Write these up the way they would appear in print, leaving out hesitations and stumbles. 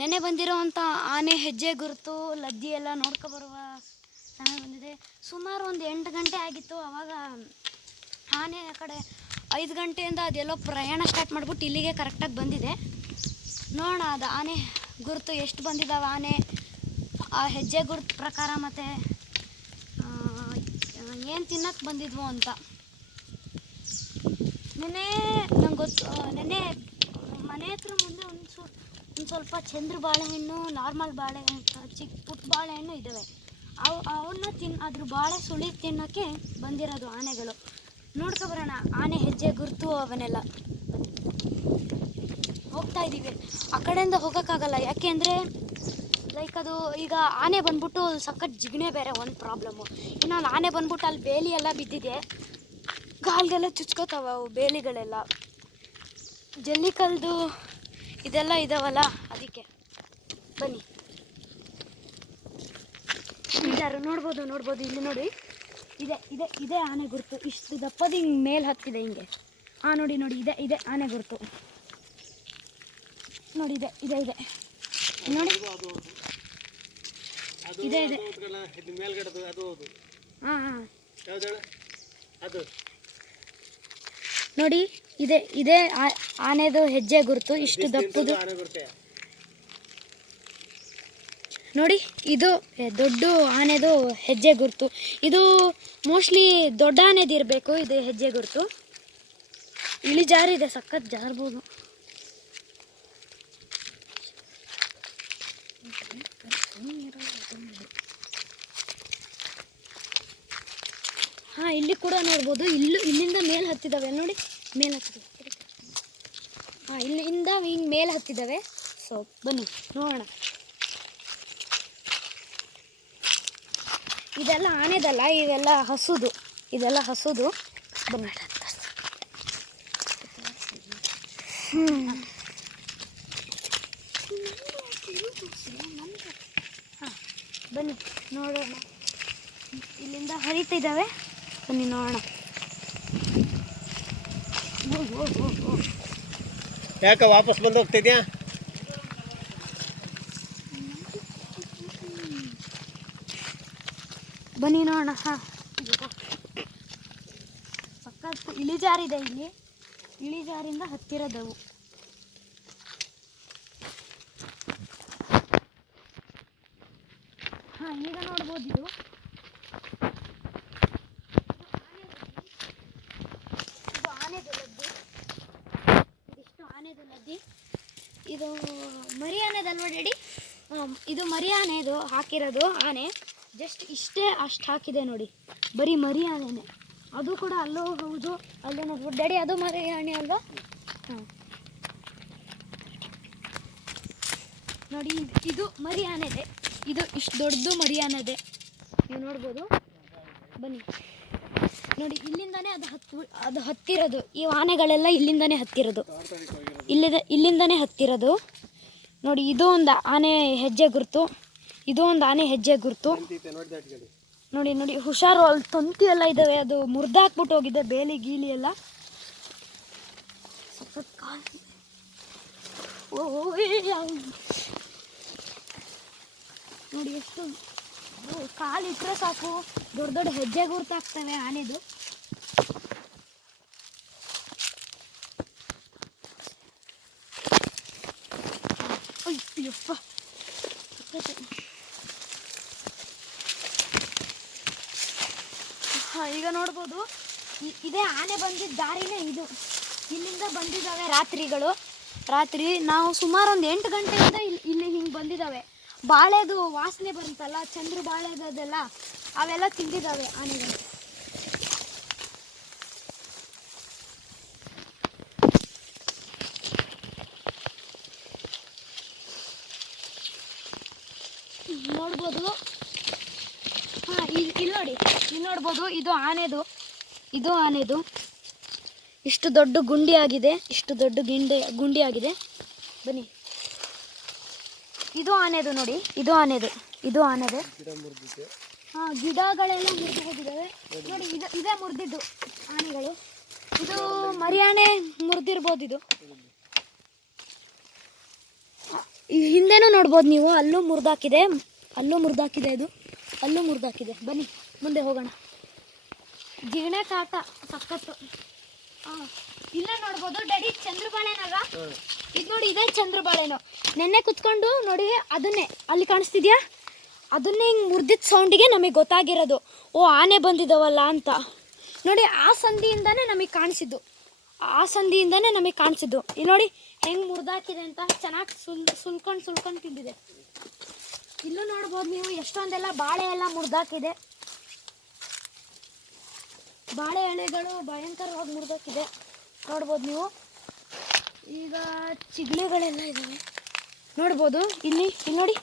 ನೆನೆ ಬಂದಿರೋವಂಥ ಆನೆ ಹೆಜ್ಜೆ ಗುರುತು ಲದ್ದಿ ಎಲ್ಲ ನೋಡ್ಕೊಬರುವ ಸಮಯ ಬಂದಿದೆ. ಸುಮಾರು ಒಂದು 8 ಗಂಟೆ ಆಗಿತ್ತು. ಆವಾಗ ಆನೆ ಆ ಕಡೆ 5 ಗಂಟೆಯಿಂದ ಅದೆಲ್ಲೋ ಪ್ರಯಾಣ ಸ್ಟಾರ್ಟ್ ಮಾಡಿಬಿಟ್ಟು ಇಲ್ಲಿಗೆ ಕರೆಕ್ಟಾಗಿ ಬಂದಿದೆ. ನೋಡೋಣ ಅದು ಆನೆ ಗುರುತು ಎಷ್ಟು ಬಂದಿದ್ದಾವೆ ಆನೆ ಆ ಹೆಜ್ಜೆ ಗುರುತು ಪ್ರಕಾರ, ಮತ್ತು ಏನು ತಿನ್ನಕ್ಕೆ ಬಂದಿದ್ವು ಅಂತ. ನೆನೆ ನಂಗೆ ಗೊತ್ತು, ನೆನೆ ಮನೆ ಹತ್ರ ಮುಂದೆ ಒಂದು ಸ್ವಲ್ಪ ಚಂದ್ರ ಬಾಳೆಹಣ್ಣು, ನಾರ್ಮಲ್ ಚಿಕ್ಕ ಪುಟ್ಟ ಬಾಳೆಹಣ್ಣು ಇದ್ದಾವೆ. ಅವನ್ನ ಅದ್ರ ಬಾಳೆ ಸುಳಿ ತಿನ್ನೋಕ್ಕೆ ಬಂದಿರೋದು ಆನೆಗಳು. ನೋಡ್ಕೊಬರೋಣ ಆನೆ ಹೆಜ್ಜೆ ಗುರುತು ಅವನ್ನೆಲ್ಲ. ಹೋಗ್ತಾ ಇದ್ದೀವಿ. ಆ ಕಡೆಯಿಂದ ಹೋಗೋಕ್ಕಾಗಲ್ಲ, ಯಾಕೆ ಅಂದರೆ ಲೈಕ್ ಅದು ಈಗ ಆನೆ ಬಂದ್ಬಿಟ್ಟು ಸಖತ್ ಜಿಗಣೆ ಬೇರೆ ಒಂದು ಪ್ರಾಬ್ಲಮ್ಮು. ಇನ್ನೊಂದು ಆನೆ ಬಂದ್ಬಿಟ್ಟು ಅಲ್ಲಿ ಬೇಲಿ ಎಲ್ಲ ಬಿದ್ದಿದೆ, ಕಾಲ್ಗೆಲ್ಲ ಚುಚ್ಕೋತಾವ ಅವು ಬೇಲಿಗಳೆಲ್ಲ. ಜಲ್ಲಿಕಲ್ದು ಇದೆಲ್ಲ ಇದಾವಲ್ಲ, ಅದಕ್ಕೆ. ಬನ್ನಿ ನೋಡ್ಬೋದು ಇಲ್ಲಿ ನೋಡಿ, ಇದೆ ಆನೆ ಗುರುತು. ಇಷ್ಟು ದಪ್ಪದ ಹಿಂಗೆ ಮೇಲೆ ಹತ್ತಿದೆ ಹಿಂಗೆ. ನೋಡಿ ಇದೆ ಆನೆ ಗುರುತು ನೋಡಿ. ಇದೆ ನೋಡಿ, ಇದೆ ನೋಡಿ, ಇದೆ ಆನೆದು ಹೆಜ್ಜೆ ಗುರುತು. ಇಷ್ಟು ದಪ್ಪದು ನೋಡಿ, ಇದು ದೊಡ್ಡ ಆನೆದು ಹೆಜ್ಜೆ ಗುರುತು. ಇದು ಮೋಸ್ಟ್ಲಿ ದೊಡ್ಡ ಆನೆದು ಇರಬೇಕು ಇದು ಹೆಜ್ಜೆ ಗುರುತು. ಇಳಿಜಾರಿದೆ, ಸಖತ್ ಜಾರ್ಬೋದು. ಇಲ್ಲಿ ಕೂಡ ನೋಡ್ಬೋದು. ಇಲ್ಲಿಂದ ಮೇಲೆ ಹತ್ತಿದ್ದಾವೆ ನೋಡಿ, ಮೇಲೆ ಹತ್ತಿದ್ದಾವೆ. ಇಲ್ಲಿಂದ ಹಿಂಗೆ ಮೇಲೆ ಹತ್ತಿದ್ದಾವೆ. ಸೊ ಬನ್ನಿ ನೋಡೋಣ. ಇದೆಲ್ಲ ಆನೆದಲ್ಲ, ಇದೆಲ್ಲ ಹಸುದು. ಬನ್ನಿ. ಬನ್ನಿ ನೋಡೋಣ. ಇಲ್ಲಿಂದ ಹರಿತಿದ್ದಾವೆ, ಬನ್ನಿ ನೋಡೋಣ. ಯಾಕೆ ವಾಪಸ್ ಬಂದು ಹೋಗ್ತಿದ್ಯಾ? ಬನ್ನಿ ನೋಡೋಣ. ಸಖತ್ ಇಳಿಜಾರಿದೆ ಇಲ್ಲಿ, ಇಳಿಜಾರಿಂದ ಹತ್ತಿರದವು. ಈಗ ನೋಡ್ಬೋದು, ಇದು ಆನೆದು ಲದ್ದಿ. ಇದಿಷ್ಟು ಆನೆದು ಲದ್ದಿ. ಇದು ಮರಿ ಆನೆದಲ್ವ ಡ್ಯಾಡಿ? ಇದು ಮರಿ ಆನೆದು ಹಾಕಿರೋದು. ಆನೆ ಜಸ್ಟ್ ಅಷ್ಟು ಹಾಕಿದೆ ನೋಡಿ, ಬರೀ ಮರಿ ಆನೆನೆ. ಅದು ಕೂಡ ಅಲ್ಲೋ ಹೌದು, ಅಲ್ಲೇ ನೋಡ್ಬೋದು ಡ್ಯಾಡಿ, ಅದು ಮರಿ ಆನೆ ಅಲ್ವಾ? ನೋಡಿ, ಇದು ಮರಿ ಆನೆದೆ. ಇದು ಇಷ್ಟು ದೊಡ್ಡದು ಮರಿ ಆನೆದೆ, ನೀವು ನೋಡ್ಬೋದು. ಬನ್ನಿ ನೋಡಿ, ಇಲ್ಲಿಂದಾನೇ ಅದು ಹತ್ತಿರೋದು. ಈ ಆನೆಗಳೆಲ್ಲ ಇಲ್ಲಿಂದಾನೇ ಹತ್ತಿರೋದು. ನೋಡಿ, ಇದು ಒಂದು ಆನೆ ಹೆಜ್ಜೆ ಗುರುತು. ನೋಡಿ ಹುಷಾರು, ಅಲ್ಲಿ ತಂತಿ ಎಲ್ಲ ಇದ್ದಾವೆ, ಅದು ಮುರಿದಾಕ್ಬಿಟ್ಟು ಹೋಗಿದೆ, ಬೇಲಿ ಗೀಲಿ ಎಲ್ಲ. ನೋಡಿ ಎಷ್ಟು ಕಾಲಿಟ್ರೆ ಸಾಕು, ದೊಡ್ಡ ಹೆಜ್ಜೆ ಗುರುತಾಗ್ತವೆ ಆನೆದು. ಅಯ್ಯಪ್ಪ, ಈಗ ನೋಡ್ಬೋದು, ಇದೇ ಆನೆ ಬಂದಿದ್ದ ದಾರಿನೇ ಇದು. ಇಲ್ಲಿಂದ ಬಂದಿದ್ದಾವೆ ರಾತ್ರಿ ನಾವು ಸುಮಾರು ಒಂದು 8 ಗಂಟೆಯಿಂದ ಇಲ್ಲಿ ಹಿಂಗೆ ಬಂದಿದ್ದಾವೆ. ಬಾಳೆದು ವಾಸನೆ ಬರುತ್ತಲ್ಲ, ಚಂದ್ರ ಬಾಳೆದೆಲ್ಲ, ಅವೆಲ್ಲ ತಿಂದಿದ್ದಾವೆ ಆನೆಗಳು. ನೋಡ್ಬೋದು. ಇಲ್ಲಿ ನೋಡ್ಬೋದು, ಇದು ಆನೆದು ಇಷ್ಟು ದೊಡ್ಡ ಗುಂಡಿ ಆಗಿದೆ. ಬನ್ನಿ, ಇದು ಆನೆದು ನೋಡಿ, ಇದು ಆನೆದು. ಗಿಡಗಳೆಲ್ಲ ಮುರಿದು ಹೋಗಿದ್ದಾವೆ ನೋಡಿ. ಇದೇ ಮುರಿದಿದ್ದು ಆನೆಗಳು. ಇದು ಮರಿ ಆನೆ ಮುರಿದಿರ್ಬೋದು. ಈ ಹಿಂದೆನೂ ನೋಡ್ಬೋದು ನೀವು, ಅಲ್ಲೂ ಮುರಿದಾಕಿದೆ, ಅಲ್ಲೂ ಮುರಿದಾಕಿದೆ, ಇದು ಅಲ್ಲೂ ಮುರಿದಾಕಿದೆ. ಬನ್ನಿ ಮುಂದೆ ಹೋಗೋಣ. ಜಿಗಣೆ ಕಾಟ ಸಖತ್ತು. ಹಾಂ, ಇಲ್ಲೇ ನೋಡ್ಬೋದು ಡ್ಯಾಡಿ ಚಂದ್ರಬಾಳೆನಾಗ. ಇದು ನೋಡಿ, ಇದೇ ಚಂದ್ರಬಾಳೆನು. ನೆನ್ನೆ ಕುತ್ಕೊಂಡು ನೋಡಿ, ಅದನ್ನೇ ಅಲ್ಲಿ ಕಾಣಿಸ್ತಿದ್ಯಾ, ಅದನ್ನೇ ಹಿಂಗೆ ಮುರಿದಿದ್ದ ಸೌಂಡಿಗೆ ನಮಗೆ ಗೊತ್ತಾಗಿರೋದು, ಓ ಆನೆ ಬಂದಿದ್ದಾವಲ್ಲ ಅಂತ. ನೋಡಿ, ಆ ಸಂದಿಯಿಂದನೇ ನಮಗೆ ಕಾಣಿಸಿದ್ದು, ಇಲ್ಲಿ ನೋಡಿ ಹೆಂಗೆ ಮುರಿದಾಕಿದೆ ಅಂತ. ಚೆನ್ನಾಗಿ ಸುಲ್ಕೊಂಡು ತಿಂದಿದೆ. ಇಲ್ಲೂ ನೋಡ್ಬೋದು ನೀವು, ಎಷ್ಟೊಂದೆಲ್ಲ ಬಾಳೆ ಎಲ್ಲ ಮುರಿದಾಕಿದೆ. ಬಾಳೆ ಎಳೆಗಳು ಭಯಂಕರವಾಗಿ ಮುರಿದಾಕಿದೆ, ನೋಡ್ಬೋದು ನೀವು. ಈಗ ಚಿಗಳೆಗಳೆಲ್ಲ ಇದ್ದಾವೆ ನೋಡ್ಬೋದು. ಇಲ್ಲಿ ನೋಡಿ,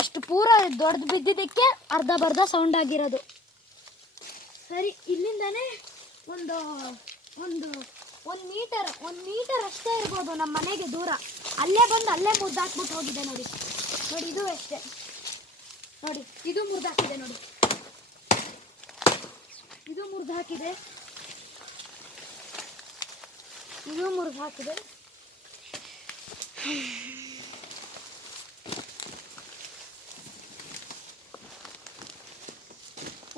ಇಷ್ಟು ಪೂರ ದೊಡ್ಡದು ಬಿದ್ದಿದ್ದಕ್ಕೆ ಅರ್ಧ ಬರ್ಧ ಸೌಂಡ್ ಆಗಿರೋದು. ಸರಿ, ಇಲ್ಲಿಂದಾನೇ ಒಂದು ಮೀಟರ್ ಅಷ್ಟೇ ಇರ್ಬೋದು ನಮ್ಮ ಮನೆಗೆ ದೂರ. ಅಲ್ಲೇ ಬಂದು ಅಲ್ಲೇ ಮುರಿದಾಕ್ಬಿಟ್ಟು ಹೋಗಿದೆ ನೋಡಿ. ಇದು ಅಷ್ಟೇ ನೋಡಿ, ಇದು ಮುರಿದಾಕಿದೆ ನೋಡಿ, ಇದು ಮುರಿದಾಕಿದೆ.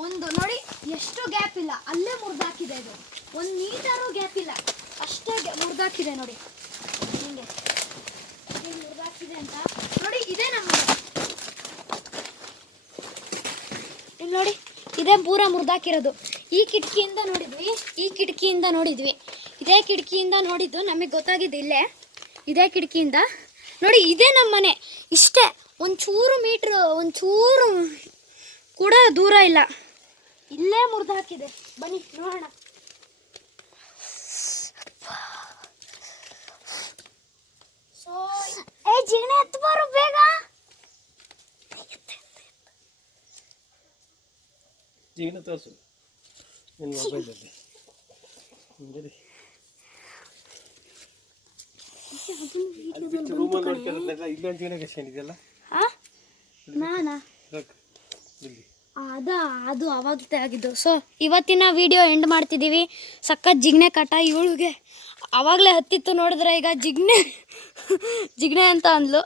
ಒಂದು ನೋಡಿ, ಎಷ್ಟು ಗ್ಯಾಪ್ ಇಲ್ಲ, ಅಲ್ಲೇ ಮುರಿದಾಕಿದೆ. ಇದು 1 ಮೀಟರು ಗ್ಯಾಪ್ ಇಲ್ಲ, ಅಷ್ಟೇ ಮುರಿದಾಕಿದೆ ನೋಡಿ. ಹಿಂಗೆ ಮುರಿದಾಕಿದೆ ಅಂತ ನೋಡಿ. ಇದೇ ನಮ್ಮ ಇಲ್ಲಿ ನೋಡಿ, ಇದೇ ಪೂರ ಮುರಿದಾಕಿರೋದು. ಈ ಕಿಟಕಿಯಿಂದ ನೋಡಿದ್ವಿ, ಇದೇ ಕಿಟಕಿಯಿಂದ ನೋಡಿದ್ದು ನಮಗೆ ಗೊತ್ತಾಗಿದ್ದು ಇಲ್ಲೇ, ಇದೇ ಕಿಟಕಿಯಿಂದ ನೋಡಿ. ಇದೇ ನಮ್ಮ ಮನೆ, ಇಷ್ಟೇ, ಒಂಚೂರು ಕೂಡ ದೂರ ಇಲ್ಲ, ಇಲ್ಲೇ ಮುರಿದಾಕಿದೆ. ಬನ್ನಿ ನೋಡೋಣ. ಜಿಗಣೆ ಎತ್ತು ಬಾರು ಬೇಗ. ಜಿಗಣೆ ತೋರಿಸು ನಿನ್ನ ಮೊಬೈಲಲ್ಲಿ. ರೂಮಲ್ಲಿ ನೋಡ್ಕೊಳ್ಳೋದಾಗ ಇಲ್ಲೊಂದು ಜಿಗಣೆ ಕಷ್ಟ ನಾನಾ ಅದು ಅವಾಗಲೇ ಆಗಿದ್ದು. ಸೊ ಇವತ್ತಿನ ವಿಡಿಯೋ ಎಂಡ್ ಮಾಡ್ತಿದ್ದೀವಿ. ಸಖತ್ ಜಿಗಣೆ ಕಾಟ. ಇವಳಿಗೆ ಆವಾಗಲೇ ಹತ್ತಿತ್ತು ನೋಡಿದ್ರೆ, ಈಗ ಜಿಗಣೆ ಅಂತ ಅಂದ್ಲು.